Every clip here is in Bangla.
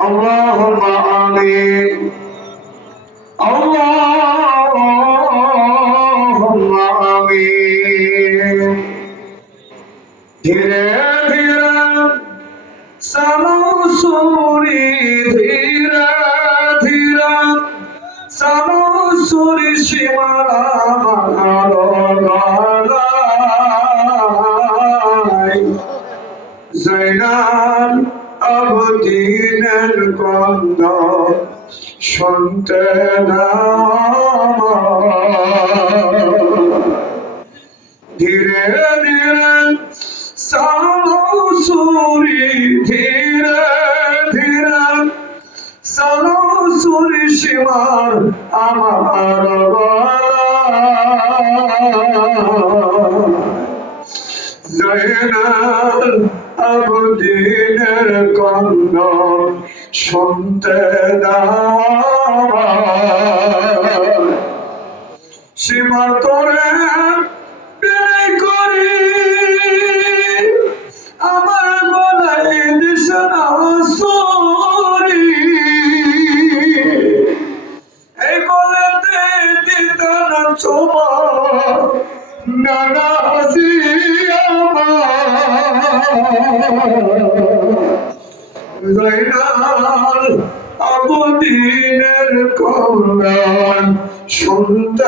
اللهم آمين اللهم آمين ধীরে ধীরে চলো সুরি ধীরে ধীরে চলো সুরি সীমারা মানার জৈনাল অবদিনের কন্দ শুনতে না ধীরে ধীরে সালো সুরি ধীরে ধীরে সালো সুরি সীমার আমার জয়নাল আবদিনের কন্দ শুনতে সীমার তোরে করি। আমার গলায় দিস না সরি। এই গলাতে দিত চোমা নানাজি আমার জয়নাল আবদিনের কল্যাণ শুনতে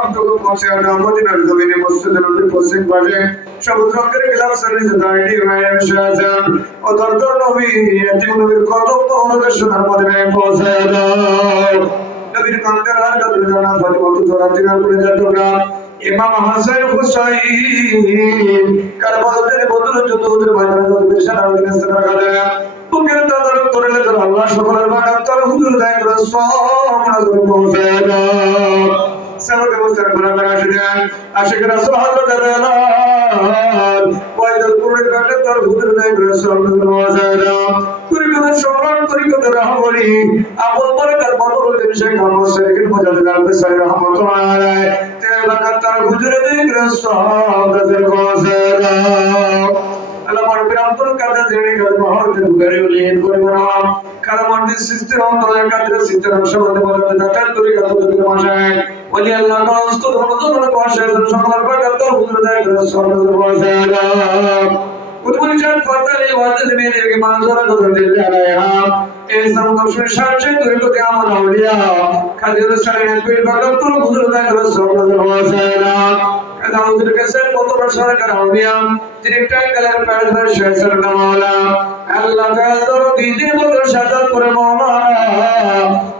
সব যখন বসে মদিনার জমিনে মসজিদের নদীর পশ্চিম পাশে সবুজ রঙের গ্লাস সার্ভিসে দাঁড়িয়ে হয়ে বসে ও দরদর নবী, এতিম নবীর কদম মহলকের সোনার মদিনায় পৌঁছে দাও নবীর কান্তের হার কাতরে জানা ফাতিমা তো জোড়া করে যেত না ইমাম হাসান হুসাইন কারবালাতে বদর যত ওদের ময়দানে যত পেশা আর দিনে সারা কালে বুকের দাদার করে আল্লাহ সকলের বাগান তার হুজুর দায় করে সব নজর পৌঁছে সেমকে বুঝতে গুনাহ করা শুনেন আশিক রাসূল হযরত রেলাল ওয়াইদুল কুরআন কাটে তার হুজুর নাই রাসূল নওয়াজারা কুরি কথা সম্মান করি কথা রাহবলি আপন বলে তার বদল দিন শেখ আহমদ শরীফের মজাদুল আলবে সারি রহমাতুল্লাহ আলাইহি। তে বাকা তার হুজুর নাই রাসূল নওয়াজারা আল্লাহ মারবে আব্দুল কাদের জেনে গেল মহারতে বুগারে উলিন করে মারা কালামান্ডির সিস্টেম অন্তরের কাদের সিস্টেম সম্বন্ধে বলতে বলি আল্লাহ মস্ত ধনজন বসে সকল প্রকার তার হুজুরদের সকল বসে উদ্বুল চান ফাতালে ওয়াদে মেরে কি মানজরা কত দিল আলাইহা এই সংদর্শন সাথে দুই কত আমল আউলিয়া? খাদির সালেন পীর ভগত হুজুরদের সকল বসে আমাদের কাছে কত বছর কার আউলিয়া? ডিরেক্টর কালার পারদার শেষর মাওলানা আল্লাহ তাআলা দিজে মত সাজা করে মাওলানা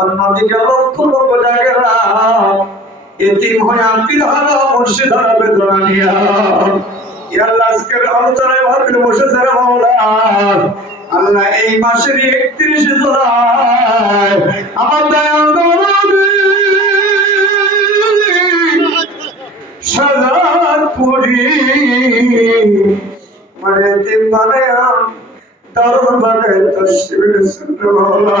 অন্যদিকে লক্ষ লক্ষ জায়গারা এতিম হয়ে আপিল হারা মুর্শিদ হারা বেদনা নিয়া। ইয়াল্লাহ আজকের আলোচনায় ভাবলে বসেছে রে মাওলা। আল্লাহ এই মাসের একত্রিশ জুলাই। আমার দয়াল সাজার পুরি মানে দিন মানে মানে তসবির সুন্নওয়ালা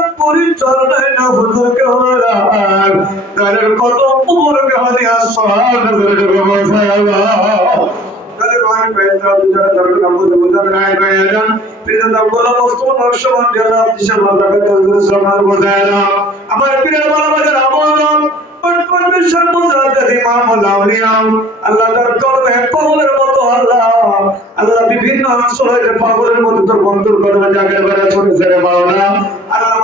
পরিচরণায় না হুজুর কেমন তাদের কত বিভিন্ন অঞ্চলে মতো তোর বন্ধুর কলমে জাগে বেড়া ছোটে ছেড়ে মাওলা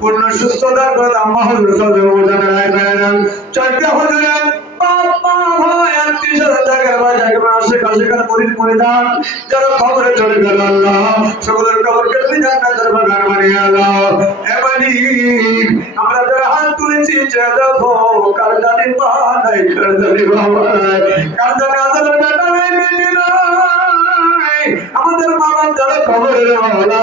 পূর্ণ সুস্থতা করে আম্মা হজুর রায় পেলাম চারটে হজুরে বাবা ভাই, আত্মীয় স্বজন জায়গায় ভাই জায়গায় আসে, কাছে কাছে পরিত পরিধান যারা বাবা আমাদের মা বাপ যারা কবরের মাওলা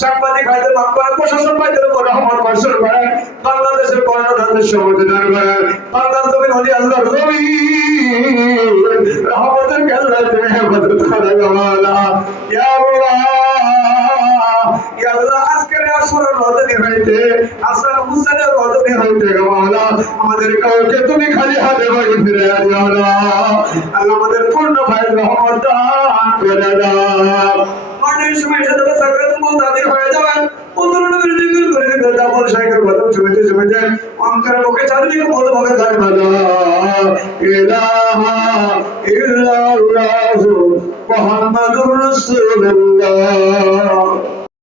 সাংবাদিক ভাইদের মাফ করেন প্রশাসন ভাইদের উপর রহমত বর্ষণ করেন বাংলাদেশের কর্ণধারদের সমর্থন করেন বাংলার জমিন হলি রহমতের করে ইয়া আমাদের কাউকে তুমি খালি হাতে বাড়ি ফিরে আমাদের পূর্ণ ভাই রহমত করে দাও। অনেক সময় মউত হাজির হয়ে যাবেন নবীর জিকির করে দিতে বাজা ইলাহা ইল্লাল্লাহু মুহাম্মাদুর রাসূলুল্লাহ